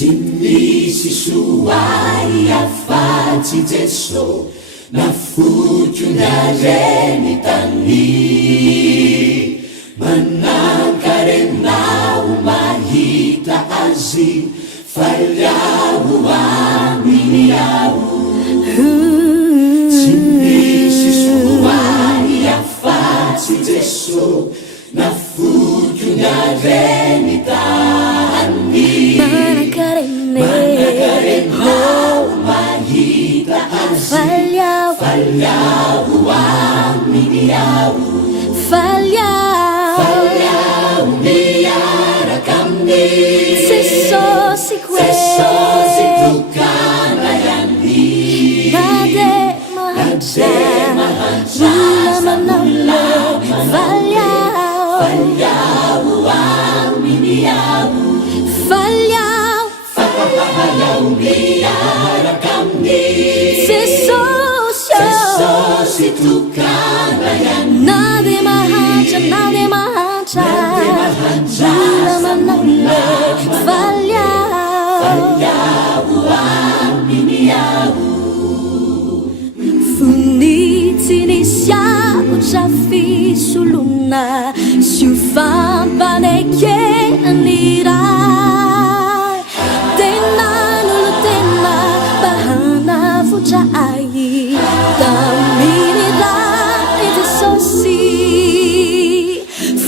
Misy soay afatsy Jesô nafotronyareny tany manankarenao mahita azy faliao aminy ao tsy misy soay afatsy Jesô nafotronyareny tany manakarenao mahita azy faliao aminy ao faliao miaraka aminy Jesosy tokana ihany nade mahantra faliao aminy ao faliao miaraka aminy Jesosy tokana ihany nade mahantra faliao aminy ao funitsy nisiakotra fisolona sy ho fampanekeny ray tenan'olo tena bahana votra ay taminy ray Jesosy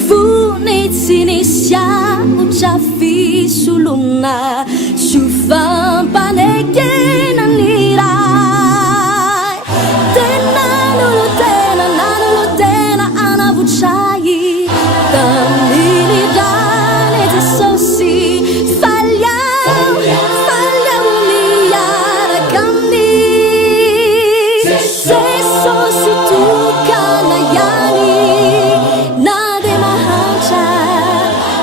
funitsy nisiakotra fisolona sy ho fampanekeny ray tenan'olo tena anavotray taminy ray Jesosy faliao miaraka aminy Jesosy tokana ihany nade mahantra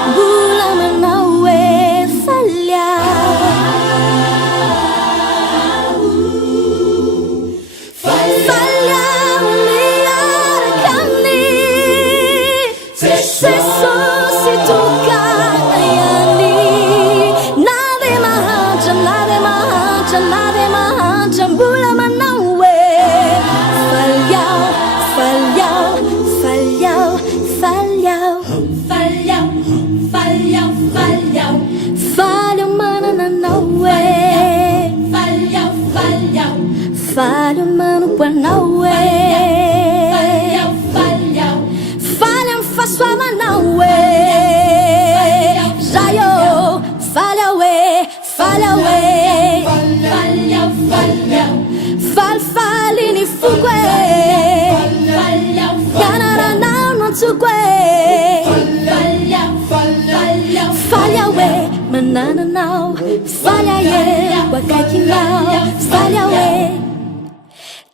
mbola manao hoe faliao miaraka aminy Jesosy tokana ihany nade mahantra mbola manao hoe faliao mananao hoe faliao mano panao hoe faliao fasoamanao hoe zayo faliao falifaliny foko yanaranao nontsoko faliao manananao faliao wakaikinao faliao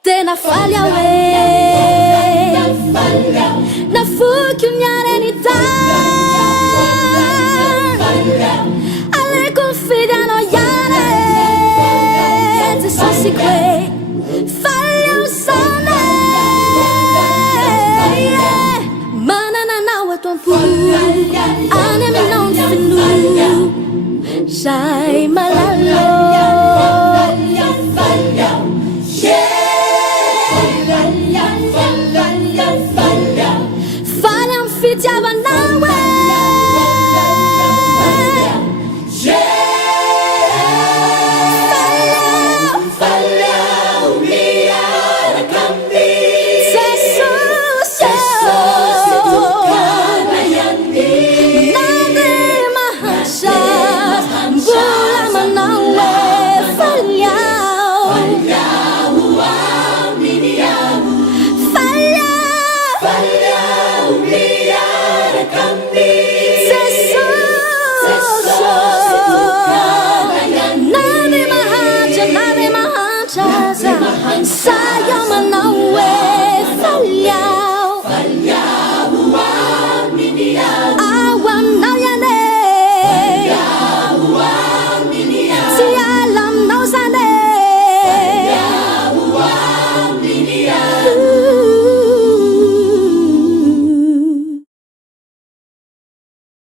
tena faliao nafoky nyareny tany ale confidiano yare Jesosy faliao sana manananao atompo any aminao finu zay malalo